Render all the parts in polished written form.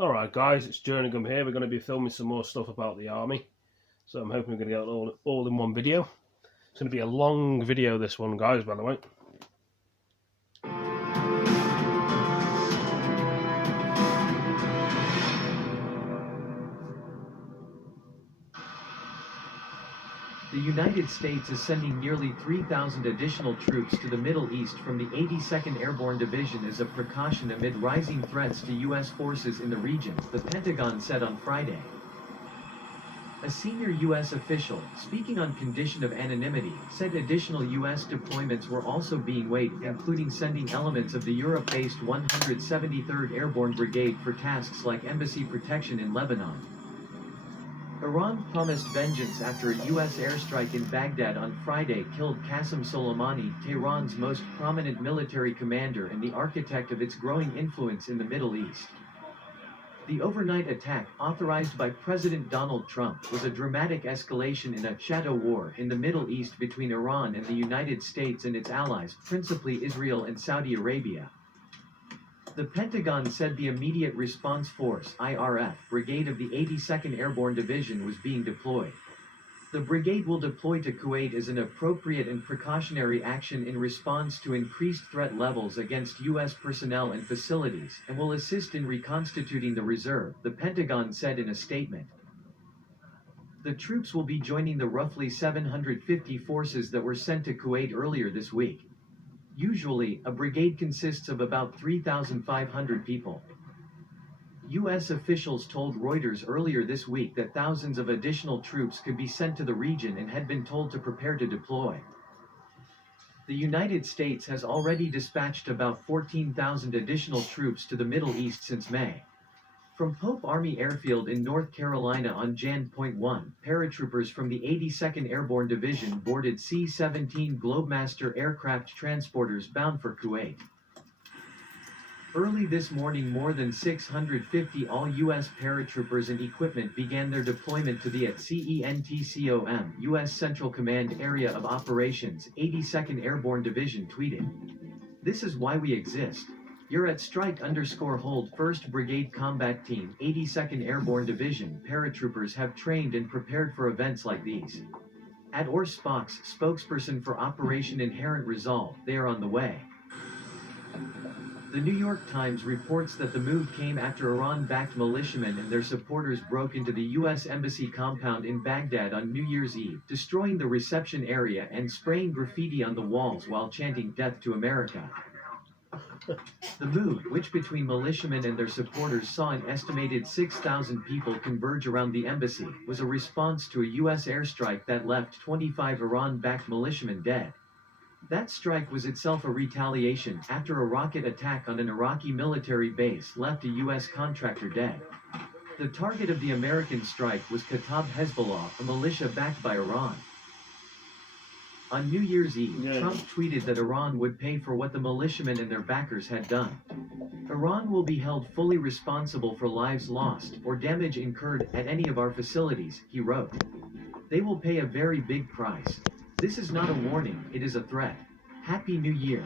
Alright guys, it's Jerningham here. We're going to be filming some more stuff about the army. So I'm hoping we're going to get it all in one video. It's going to be a long video, this one, guys, by the way. The United States is sending nearly 3,000 additional troops to the Middle East from the 82nd Airborne Division as a precaution amid rising threats to U.S. forces in the region, the Pentagon said on Friday. A senior U.S. official, speaking on condition of anonymity, said additional U.S. deployments were also being weighed, including sending elements of the Europe-based 173rd Airborne Brigade for tasks like embassy protection in Lebanon. Iran promised vengeance after a U.S. airstrike in Baghdad on Friday killed Qasem Soleimani, Tehran's most prominent military commander and the architect of its growing influence in the Middle East. The overnight attack, authorized by President Donald Trump, was a dramatic escalation in a shadow war in the Middle East between Iran and the United States and its allies, principally Israel and Saudi Arabia. The Pentagon said the Immediate Response Force (IRF) brigade of the 82nd Airborne Division was being deployed. The brigade will deploy to Kuwait as an appropriate and precautionary action in response to increased threat levels against U.S. personnel and facilities, and will assist in reconstituting the reserve, the Pentagon said in a statement. The troops will be joining the roughly 750 forces that were sent to Kuwait earlier this week. Usually, a brigade consists of about 3,500 people. U.S. officials told Reuters earlier this week that thousands of additional troops could be sent to the region and had been told to prepare to deploy. The United States has already dispatched about 14,000 additional troops to the Middle East since May. From Pope Army Airfield in North Carolina on Jan.1, paratroopers from the 82nd Airborne Division boarded C-17 Globemaster aircraft transporters bound for Kuwait. Early this morning, more than 650 all-U.S. paratroopers and equipment began their deployment to the CENTCOM U.S. Central Command Area of Operations, 82nd Airborne Division tweeted. "This is why we exist. You're at strike_hold 1st Brigade Combat Team, 82nd Airborne Division paratroopers have trained and prepared for events like these. At Or Spock's spokesperson for Operation Inherent Resolve, they are on the way." The New York Times reports that the move came after Iran-backed militiamen and their supporters broke into the U.S. Embassy compound in Baghdad on New Year's Eve, destroying the reception area and spraying graffiti on the walls while chanting "Death to America." The move, which between militiamen and their supporters saw an estimated 6,000 people converge around the embassy, was a response to a U.S. airstrike that left 25 Iran-backed militiamen dead. That strike was itself a retaliation after a rocket attack on an Iraqi military base left a U.S. contractor dead. The target of the American strike was Kataib Hezbollah, a militia backed by Iran. On New Year's Eve, Trump tweeted that Iran would pay for what the militiamen and their backers had done. Iran will be held fully responsible for lives lost or damage incurred at any of our facilities, he wrote. They will pay a very big price. This is not a warning, it is a threat. Happy New Year.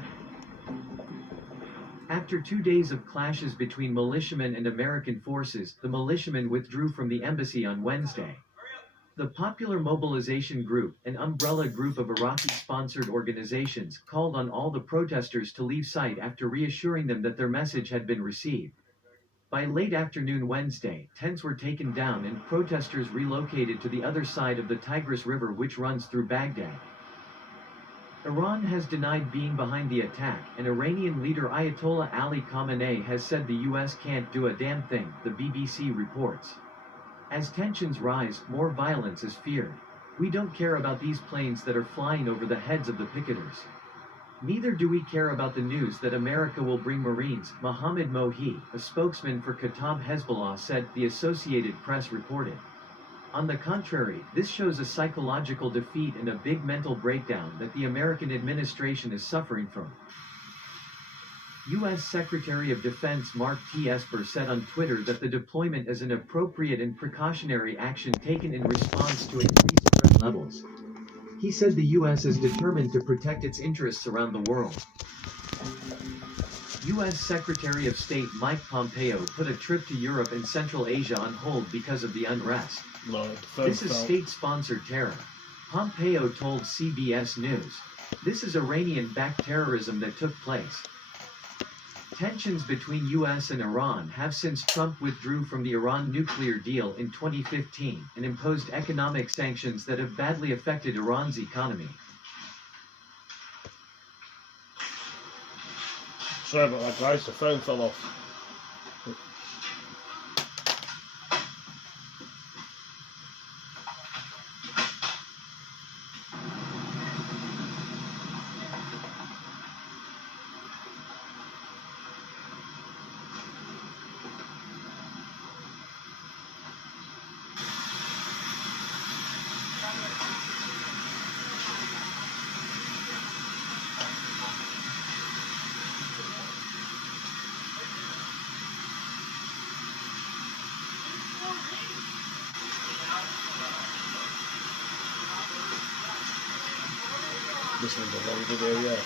After 2 days of clashes between militiamen and American forces, the militiamen withdrew from the embassy on Wednesday. The Popular Mobilization Group, an umbrella group of Iraqi-sponsored organizations, called on all the protesters to leave site after reassuring them that their message had been received. By late afternoon Wednesday, tents were taken down and protesters relocated to the other side of the Tigris River, which runs through Baghdad. Iran has denied being behind the attack, and Iranian leader Ayatollah Ali Khamenei has said the U.S. can't do a damn thing, the BBC reports. As tensions rise, more violence is feared. We don't care about these planes that are flying over the heads of the picketers. Neither do we care about the news that America will bring Marines, Mohammed Mohi, a spokesman for Kataib Hezbollah said, the Associated Press reported. On the contrary, this shows a psychological defeat and a big mental breakdown that the American administration is suffering from. U.S. Secretary of Defense Mark T. Esper said on Twitter that the deployment is an appropriate and precautionary action taken in response to increased threat levels. He said the U.S. is determined to protect its interests around the world. U.S. Secretary of State Mike Pompeo put a trip to Europe and Central Asia on hold because of the unrest. This is state-sponsored terror. Pompeo told CBS News, "This is Iranian-backed terrorism that took place." Tensions between U.S. and Iran have since Trump withdrew from the Iran nuclear deal in 2015 and imposed economic sanctions that have badly affected Iran's economy. Sorry about that, guys, the phone fell off. This one's a long video, yeah.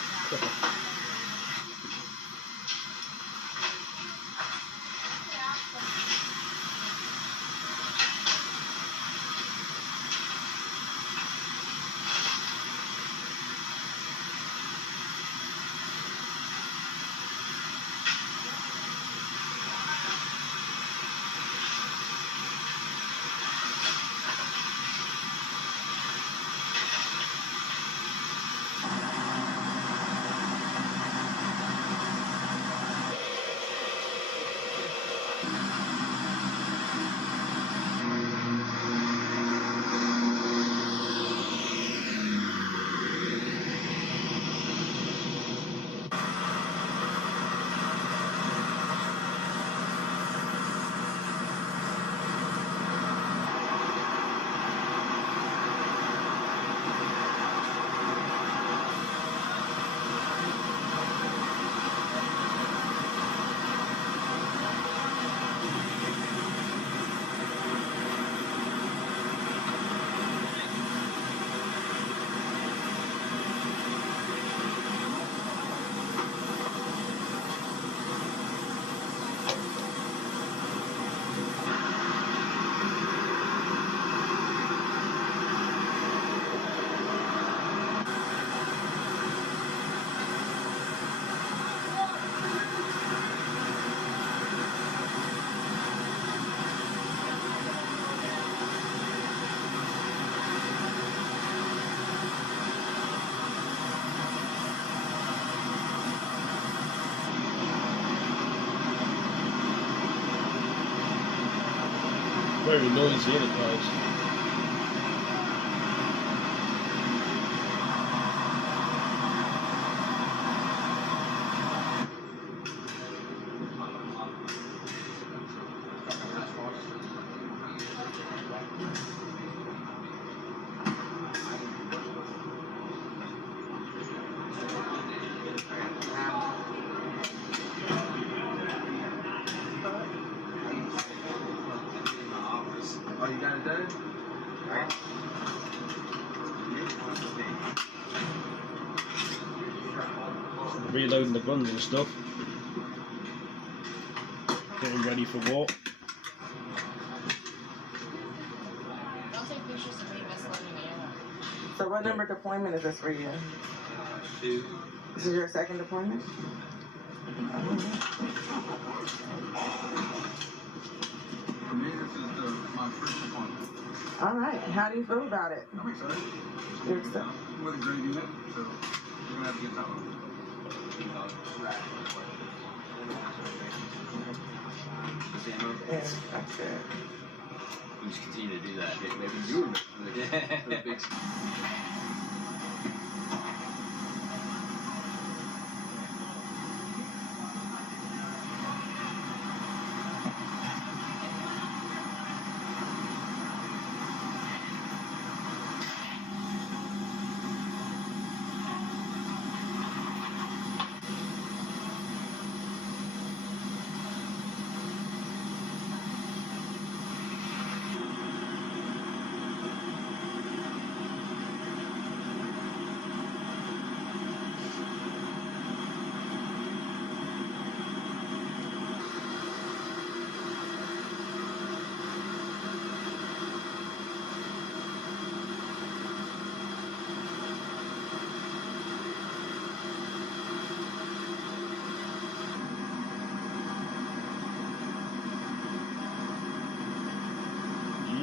Very noisy, isn't it, guys? Oh, you got it done? Alright. Reloading the guns and stuff. Getting ready for war. Don't take pictures of me misleading me. So what number deployment is this for you? 2. This is your second deployment? For me, this is my first appointment. All right. How do you feel about it? I'm excited. You're excited. I'm with a great unit, so we're gonna have a good time. Yeah, that's good. We just continue to do that. Maybe you were the big.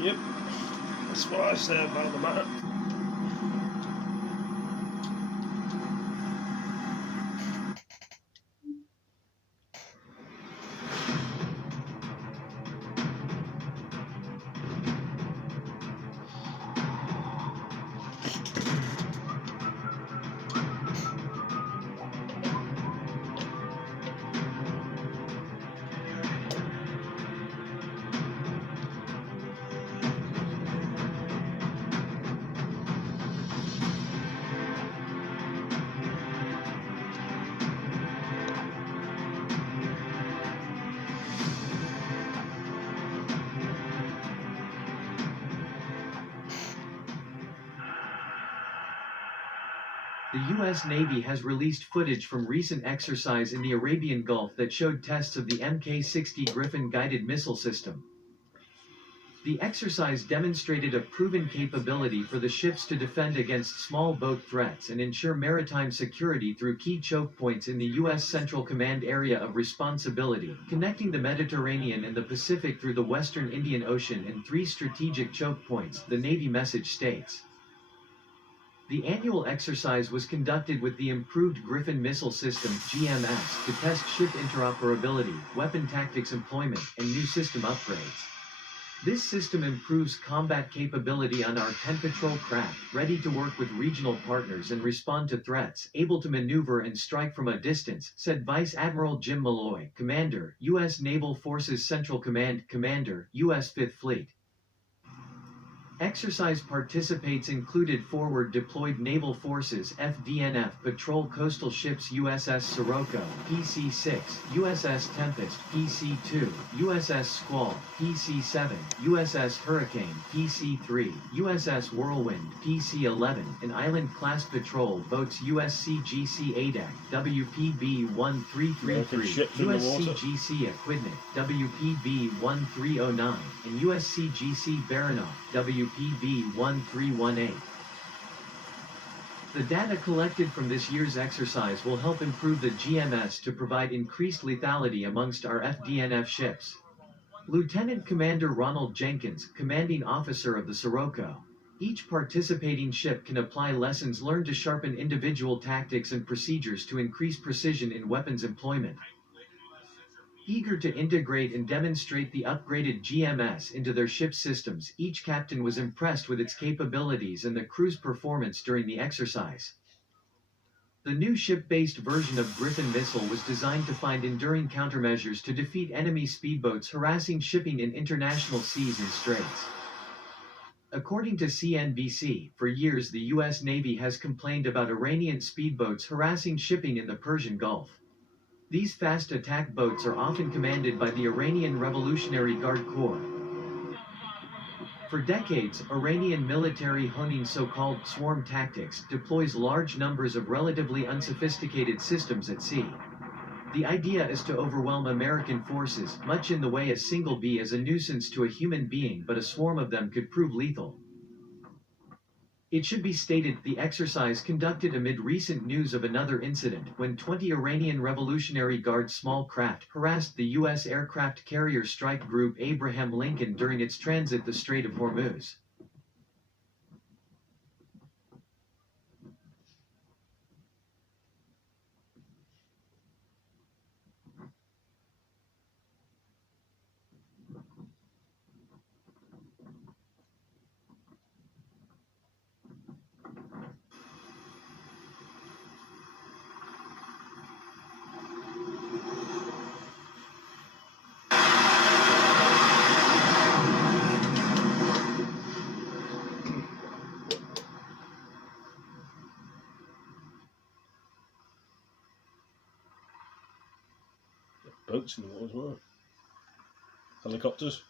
Yep, that's what I say about the matter. The U.S. Navy has released footage from recent exercise in the Arabian Gulf that showed tests of the Mk-60 Griffin guided missile system. The exercise demonstrated a proven capability for the ships to defend against small boat threats and ensure maritime security through key choke points in the U.S. Central Command Area of Responsibility, connecting the Mediterranean and the Pacific through the Western Indian Ocean and 3 strategic choke points, the Navy message states. The annual exercise was conducted with the improved Griffin missile system (GMS) to test ship interoperability, weapon tactics employment, and new system upgrades. This system improves combat capability on our 10 patrol craft, ready to work with regional partners and respond to threats, able to maneuver and strike from a distance, said Vice Admiral Jim Malloy, Commander, U.S. Naval Forces Central Command, Commander, U.S. 5th Fleet. Exercise participants included forward deployed naval forces FDNF patrol coastal ships USS Sirocco, PC-6, USS Tempest, PC-2, USS Squall, PC-7, USS Hurricane, PC-3, USS Whirlwind, PC-11, and island-class patrol boats USCGC Adak, WPB-1333, USCGC Aquidneck, WPB-1309, and USCGC Baranoff, WPB-1318. The data collected from this year's exercise will help improve the GMS to provide increased lethality amongst our FDNF ships. Lieutenant Commander Ronald Jenkins, commanding officer of the Sirocco. Each participating ship can apply lessons learned to sharpen individual tactics and procedures to increase precision in weapons employment. Eager to integrate and demonstrate the upgraded GMS into their ship systems, each captain was impressed with its capabilities and the crew's performance during the exercise. The new ship-based version of Griffin missile was designed to find enduring countermeasures to defeat enemy speedboats harassing shipping in international seas and straits. According to CNBC, for years the U.S. Navy has complained about Iranian speedboats harassing shipping in the Persian Gulf. These fast attack boats are often commanded by the Iranian Revolutionary Guard Corps. For decades, Iranian military honing so-called swarm tactics deploys large numbers of relatively unsophisticated systems at sea. The idea is to overwhelm American forces, much in the way a single bee is a nuisance to a human being, but a swarm of them could prove lethal. It should be stated, the exercise conducted amid recent news of another incident when 20 Iranian Revolutionary Guard small craft harassed the U.S. aircraft carrier strike group Abraham Lincoln during its transit the Strait of Hormuz. Boats in the water as well. Helicopters.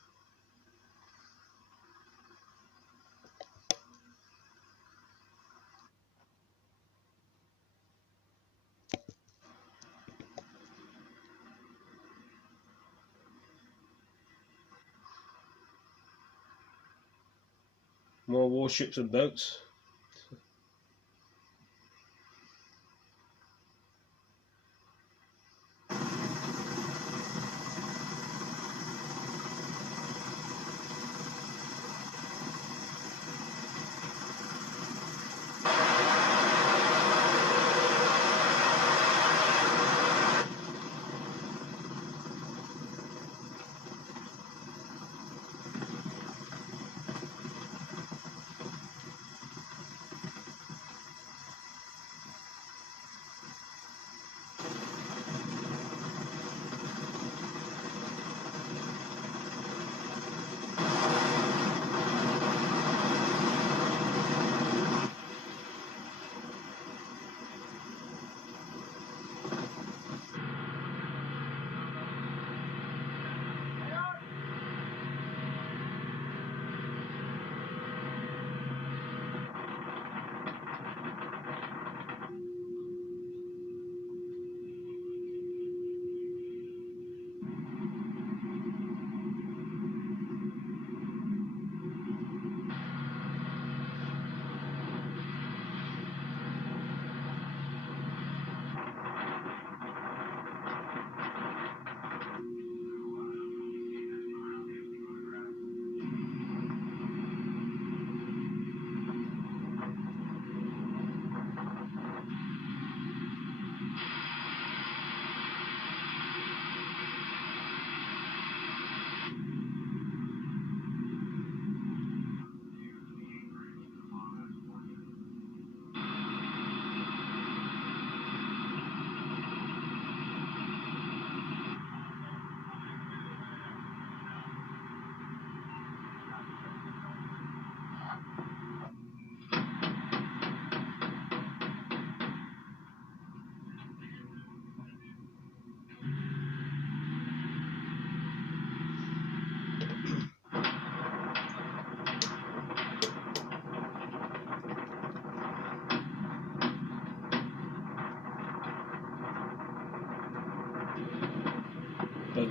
More warships and boats.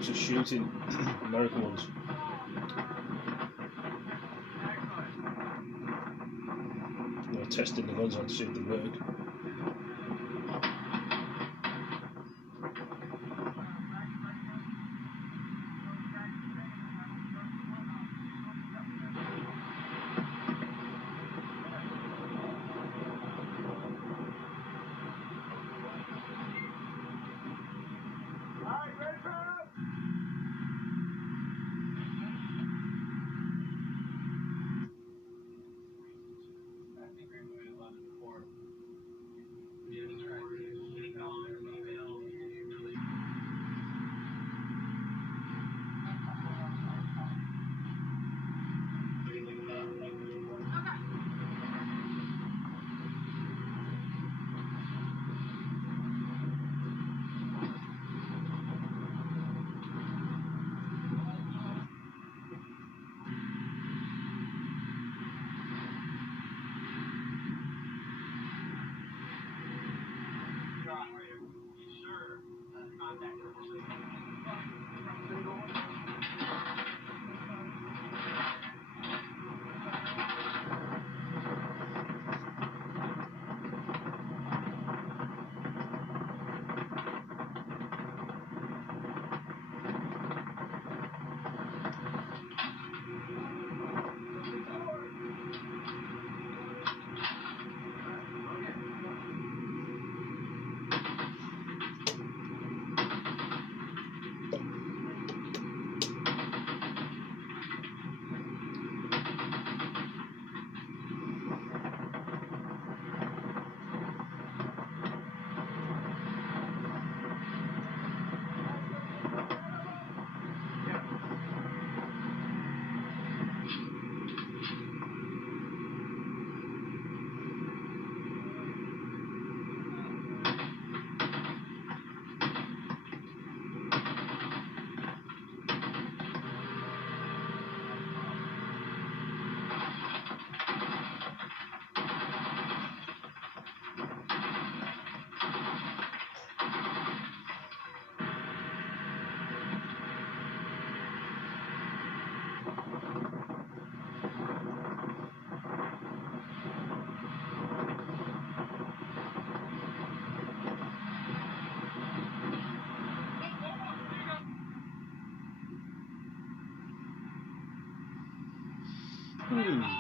Brits are shooting American ones. They're testing the guns on to see if they work.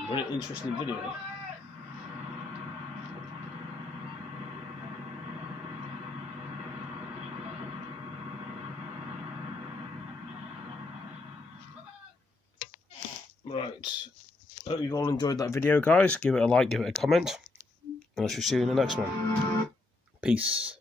Very interesting video. Right, hope you've all enjoyed that video, guys. Give it a like, give it a comment, and I shall see you in the next one. Peace.